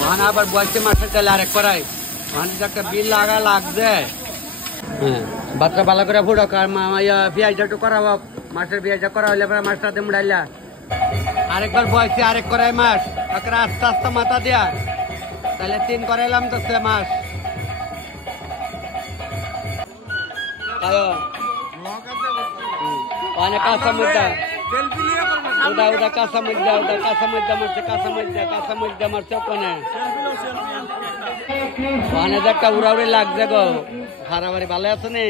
ওখানে আবার বয়সে মাসের তেল আরেক করাই ওখানে একটা বিল লাগছে। হ্যাঁ বাচ্চা ভালো করে ফুটক আর পেঁয়াজটা একটু করা হোক, মাছের পেঁয়াজটা করা হলে পরে মাছটা দিয়ে মুড়াইলা আরেকবার বয়সে আরেক করাই মাছ একটা আস্তে আস্তে মাথা দিয়া তাহলে 3 করাইলাম তো সে মাছ অনেক কাঁচা মুদ্রা উদা কাঁচা মুদ্রা মারছে ওখানে ওখানে একটা উড়াউড়ি লাগছে গো হারাবাড়ি ভালো আছে নি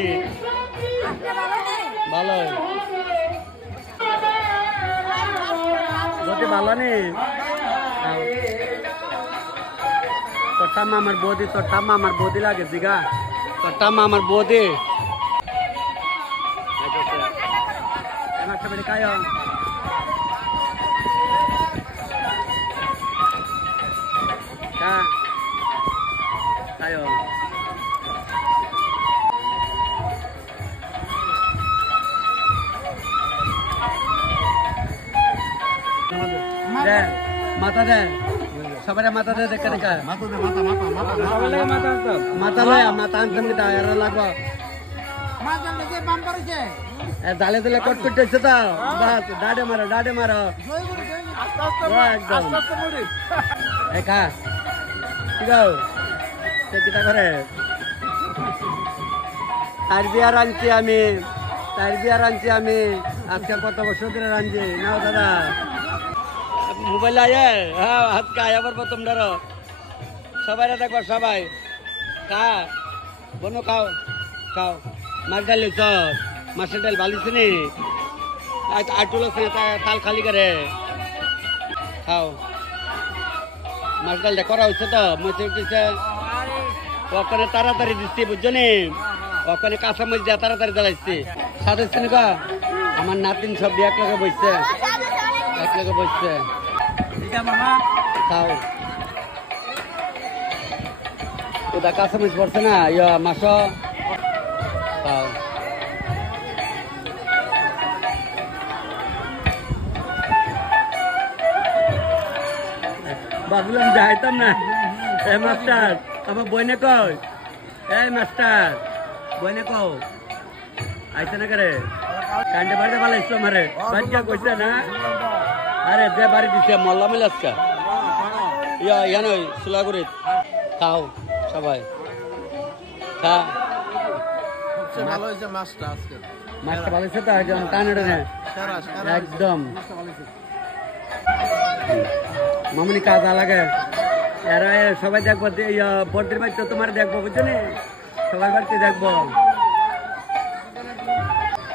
ভালো বৌদি ভালো নি তোর ঠাম্মা আমার বৌদি লাগে জিগা তোর ঠাম্মা আমার বৌদি কায় মাথা দে সবাই মাথা দে দেখে দেখা মাথা লয় মাথা আনতাম কি এর লাগবো জালে দিলে কট করতেছে তো বাস ডাডে মারো একদম একা ঠিক আছে কিটা করে তার বিয়ার আনছি আমি আজকে কত বছর ধরে রাঁধছি নাও দাদা মোবাইল আয়ে হ্যাঁ হাতকে আয়া পারবো তোমরা সবাই দেখবো সবাই খা বনো খাও মাছ ডালি চপ মাছের ডাল ভালিছে নি আটুলো তাল খালি করে খাও মাছ ডালটা করা হচ্ছে তো মজে উঠেছে ওখানে তাড়াতাড়ি দিচ্ছি বুঝছো নি ওখানে কাঁচা মরিচ দিয়ে তাড়াতাড়ি জ্বালাইছি সাথে কা আমার নাতিন সব এক লগে বসছে খাও ওটা কাঁচা মরিচ পড়ছে না মাছ খাও ভাবলাম যাইতাম না এ মাস্টার আমার বইনে কই এই মাস্টার বইনে কও আইছে না করে কান্ডে বাড়িতে ভালো ইসলাম আরে বাচ্চা কইছে না আরে যে বাড়ি দিছে মল্লা মিলাসকা ইয়া নয় সুলাগুড়িত খাও সবাই খা ভালো হয়েছে মাছটা ভালো হয়েছে তো একদম টানে একদম মামনি কাজ লাগে এরা সবাই দেখবো বর্দির বাড়িতে তোমার দেখবো বুঝছো নি সবাই বাড়িতে দেখবো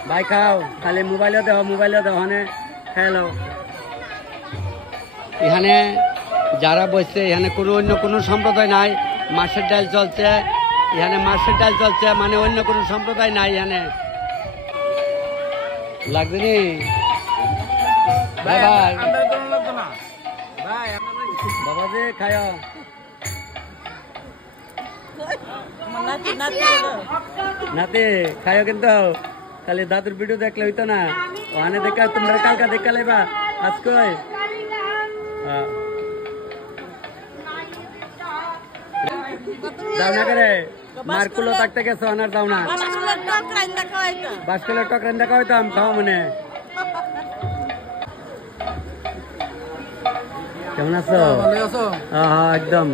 ভাই খাও খালি মোবাইলও দেও ওখানে খেলো এখানে যারা বসছে এখানে অন্য কোনো সম্প্রদায় নাই মাছের ডাল চলছে মানে অন্য কোনো সম্প্রদায় নাই এখানে লাগবে নি বাই বাবা যে খায় নাতে খায় কিন্তু খালি দাদুর ভিডিও দেখলে হইতো না ওখানে দেখা তোমরা কালকা দেখা লাইবা আজকে যাও না করে মারকুলো থাকতে গেছো আনার যাও না বাসকুলের টক রান্না খাওয়াইতাম খাওয়া মনে কেমন আছো হ্যাঁ একদম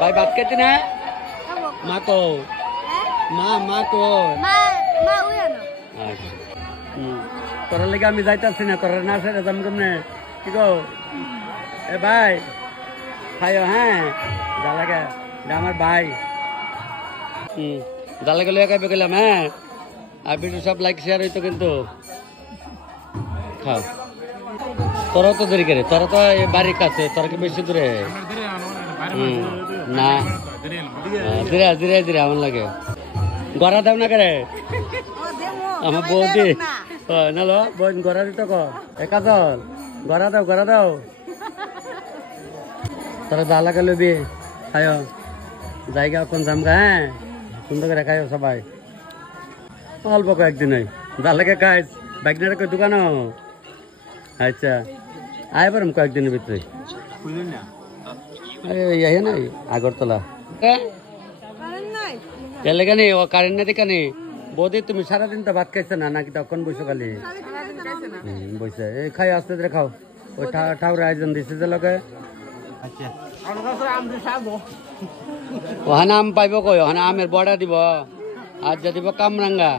ভাই ভাত খেতে না মা কো তোর লেগে আমি যাইতাছি না তোর না সেটা যাম কেমনে কি গো এ ভাই খাইও হ্যাঁ যা লাগে আমার ভাই যা লাগে লইয়া খাইবে গেলাম হ্যাঁ আর ভিডিও সব লাইক শেয়ার হইতো কিন্তু খাও তোরা তো দেরি করে তোরা তো বাড়ির কাছে তোরা কি বেশি দূরে না ধীরে ধীরে ধীরে আমার লাগে গড়া দাও না করে আমার বৌদি নালো বোন গড়া দিত একা জল গড়া দাও তোরা যা লাগে লবি খায় জায়গা কোন জামগা হ্যাঁ সুন্দর করে খায় সবাই অল্প কয়েকদিন যা লাগে খাই বাইকনার কই দোকানও আচ্ছা আয় পারম কয়েকদিনের ভিতরে ইয়ে নাই আগরতলা কেলেখানি ও কারেন্ট না দেখানি বৌদি তুমি সারাদিন তো ভাত খাইছে না নাকি তখন বসে খালি বসে এই খাই আসতে ধরে খাও ওই ঠাকুর আয়োজন দিছে যে লোকে আচ্ছা ওখানে আম পাইব কই ওখানে আমের বড়া দিব আর যা দিব কামরাঙ্গা